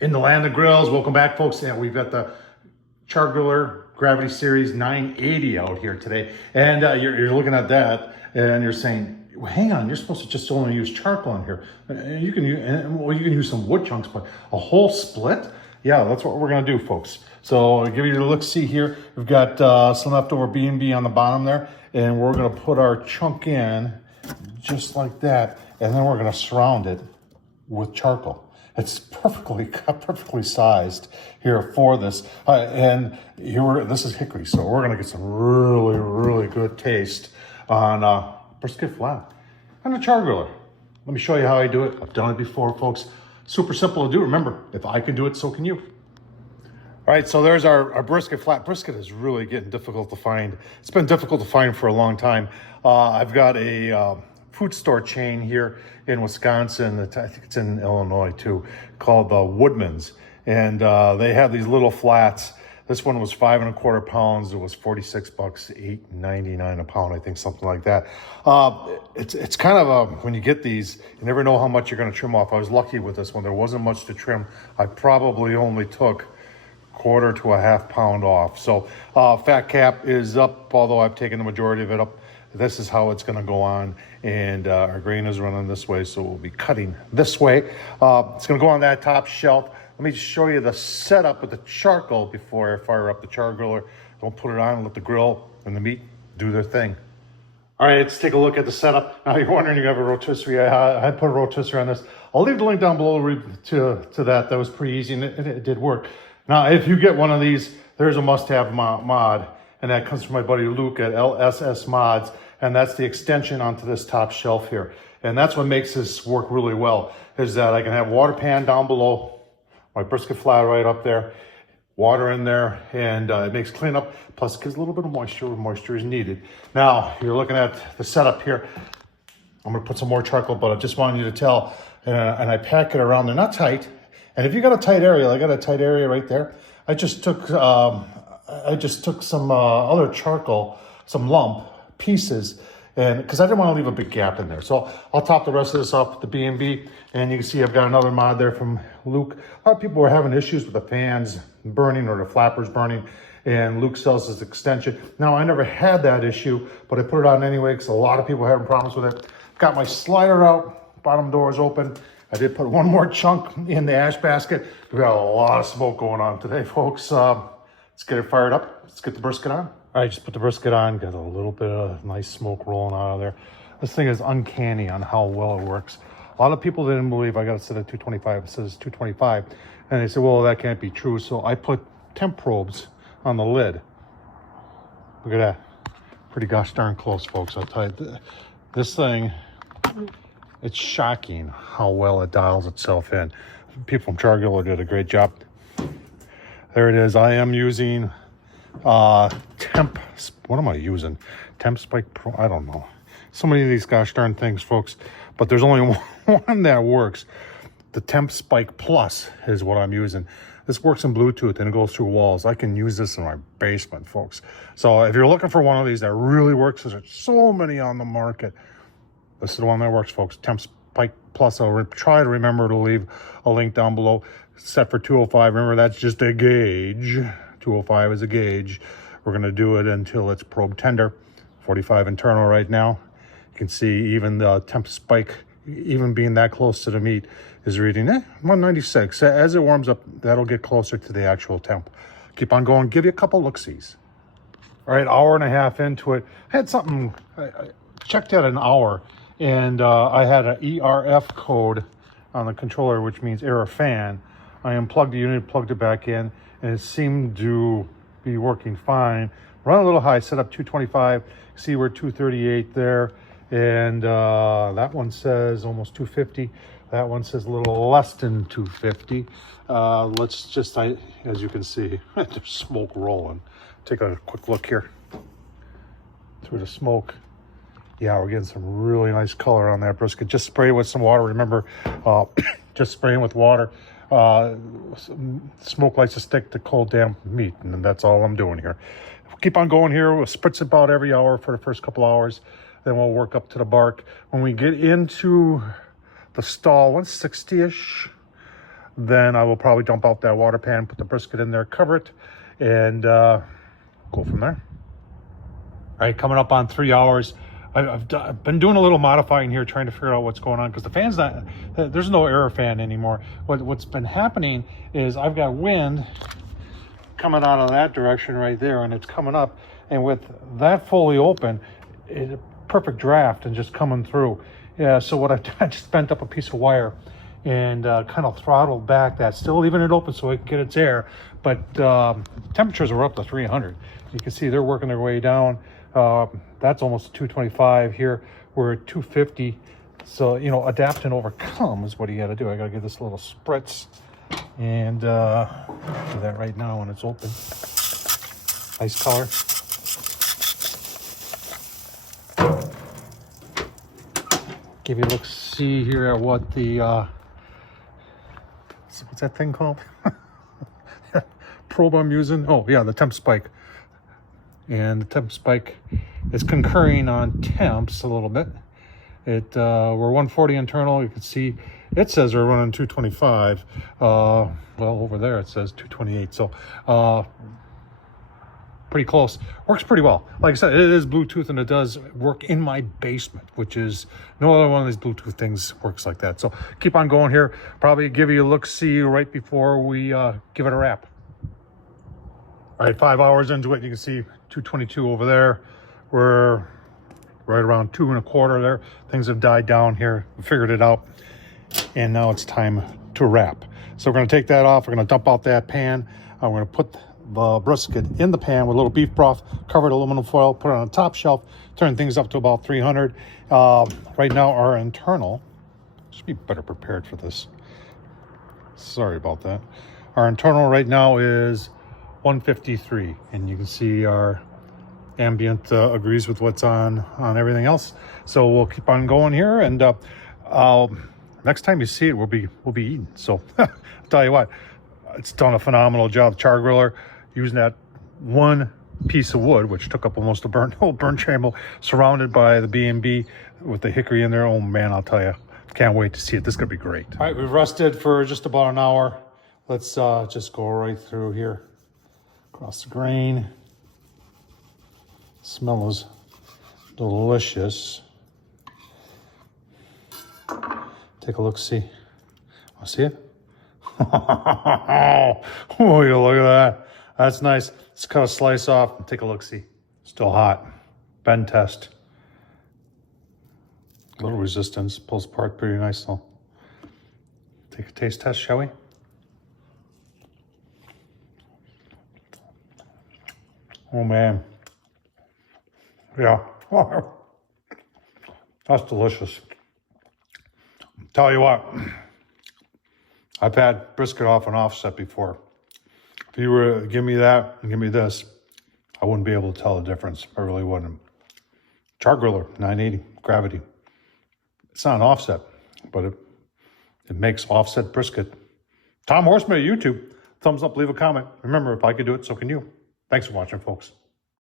In the land of grills, welcome back, folks. And we've got the Chargriller Gravity Series 980 out here today. And you're looking at that and you're saying, well, hang on, you're supposed to just only use charcoal in here. You can use some wood chunks, but a whole split? Yeah, that's what we're gonna do, folks. So I'll give you a look-see here. We've got some leftover B&B on the bottom there, and we're gonna put our chunk in just like that, and then we're gonna surround it with charcoal. It's perfectly sized here for this. And this is Hickory, so we're gonna get some really good taste on brisket flat and a Chargriller. Let me show you how I do it. I've done it before, folks. Super simple to do. Remember, if I can do it, so can you. All right, so there's our brisket flat. Brisket is really getting difficult to find. It's been difficult to find for a long time. I've got a food store chain here in Wisconsin, I think it's in Illinois too, called Woodman's. And they have these little flats. This one was 5 1/4 pounds. It was 46 bucks, $8.99 a pound, I think, something like that. It's kind of when you get these, you never know how much you're gonna trim off. I was lucky with this one. There wasn't much to trim. I probably only took 1/4 to a 1/2 pound off. So fat cap is up, although I've taken the majority of it up. This is how it's gonna go on, and our grain is running this way, so we'll be cutting this way. It's gonna go on that top shelf. Let me just show you the setup with the charcoal before I fire up the Chargriller. Don't put it on and let the grill and the meat do their thing. All right, let's take a look at the setup. Now you're wondering, you have a rotisserie. I put a rotisserie on this. I'll leave the link down below to that. That was pretty easy, and it did work. Now, if you get one of these, there's a must-have mod, and that comes from my buddy Luke at LSS Mods, and that's the extension onto this top shelf here. And that's what makes this work really well, is that I can have water pan down below, my brisket flat right up there, water in there, and it makes cleanup, plus it gives a little bit of moisture where moisture is needed. Now, you're looking at the setup here. I'm gonna put some more charcoal, but I just wanted you to tell, and I pack it around. They're not tight, and if you got a tight area, I got a tight area right there. I just took some other charcoal, some lump pieces, and because I didn't want to leave a big gap in there. So I'll top the rest of this off with the B&B, and you can see I've got another mod there from Luke. A lot of people were having issues with the fans burning or the flappers burning, and Luke sells this extension. Now, I never had that issue, but I put it on anyway because a lot of people are having problems with it. Got my slider out, bottom door is open. I did put one more chunk in the ash basket. We've got a lot of smoke going on today, folks. Let's get it fired up. Let's get the brisket on. All right, just put the brisket on. Got a little bit of nice smoke rolling out of there. This thing is uncanny on how well it works. A lot of people didn't believe I got it set at 225. It says 225. And they said, well, that can't be true. So I put temp probes on the lid. Look at that. Pretty gosh darn close, folks. I'll tell you, this thing, it's shocking how well it dials itself in. People from Chargriller did a great job. There it is. I am using temp, what am I using? Temp Spike Pro, I don't know. So many of these gosh darn things, folks, but there's only one that works. The Temp Spike Plus is what I'm using. This works in Bluetooth and it goes through walls. I can use this in my basement, folks. So if you're looking for one of these that really works, because there's so many on the market, this is the one that works, folks. Temp Spike Plus. I'll try to remember to leave a link down below. Set for 205. Remember, that's just a gauge. 205 is a gauge. We're going to do it until it's probe tender. 45 internal right now. You can see even the temp spike, even being that close to the meat, is reading 196. As it warms up, that'll get closer to the actual temp. Keep on going. Give you a couple look-sees. All right, hour and a half into it. I had something, I checked at an hour, and I had an ERF code on the controller, which means air or fan. I unplugged the unit, plugged it back in, and it seemed to be working fine. Run a little high, set up 225, see we're 238 there, and that one says almost 250. That one says a little less than 250. Let's just, as you can see, there's smoke rolling. Take a quick look here through the smoke. Yeah, we're getting some really nice color on that brisket. Just spray it with some water. Remember, just spraying with water. Smoke likes to stick to cold, damp meat, and that's all I'm doing here. Keep on going here. We'll spritz about every hour for the first couple hours. Then we'll work up to the bark. When we get into the stall, 160-ish, then I will probably dump out that water pan, put the brisket in there, cover it, and go from there. All right, coming up on 3 hours. I've been doing a little modifying here, trying to figure out what's going on, because the fan's not, there's no air fan anymore. What's been happening is I've got wind coming out of that direction right there, and it's coming up, and with that fully open, it's a perfect draft and just coming through. Yeah, so what I've done, I just bent up a piece of wire and kind of throttled back that, still leaving it open so it can get its air, but temperatures are up to 300. You can see they're working their way down. That's almost 225 here. We're at 250. So, you know, adapt and overcome is what you got to do. I got to give this a little spritz, and do that right now when it's open. Nice color. Give you a look, see here at what the what's that thing called? Probe I'm using. Oh yeah, the temp spike. And the temp spike is concurring on temps a little bit. We're 140 internal. You can see it says we're running 225. Well, over there it says 228. So pretty close. Works pretty well. Like I said, it is Bluetooth, and it does work in my basement, which is no other one of these Bluetooth things works like that. So keep on going here. Probably give you a look-see right before we give it a wrap. All right, 5 hours into it, you can see 222 over there. We're right around 2 1/4 there. Things have died down here. We figured it out. And now it's time to wrap. So we're gonna take that off. We're gonna dump out that pan. I'm gonna put the brisket in the pan with a little beef broth, covered aluminum foil, put it on a top shelf, turn things up to about 300. Right now our internal, should be better prepared for this. Sorry about that. Our internal right now is 153, and you can see our ambient agrees with what's on everything else. So we'll keep on going here, and next time you see it, we'll be eating. So I'll tell you what, it's done a phenomenal job. Chargriller, using that one piece of wood, which took up almost a whole burn chamber, surrounded by the B&B with the hickory in there. Oh man, I'll tell you, can't wait to see it. This is gonna be great. All right, we've rested for just about an hour. Let's just go right through here. Across the grain. Smells delicious. Take a look, see. Oh, see it? Oh, you look at that. That's nice. Let's cut a slice off and take a look, see. Still hot. Bend test. A little resistance. Pulls apart pretty nice though. Take a taste test, shall we? Oh man, yeah, that's delicious. Tell you what, I've had brisket off an offset before. If you were to give me that and give me this, I wouldn't be able to tell the difference. I really wouldn't. Chargriller, 980, gravity. It's not an offset, but it makes offset brisket. Tom Horsman at YouTube. Thumbs up, leave a comment. Remember, if I could do it, so can you. Thanks for watching, folks.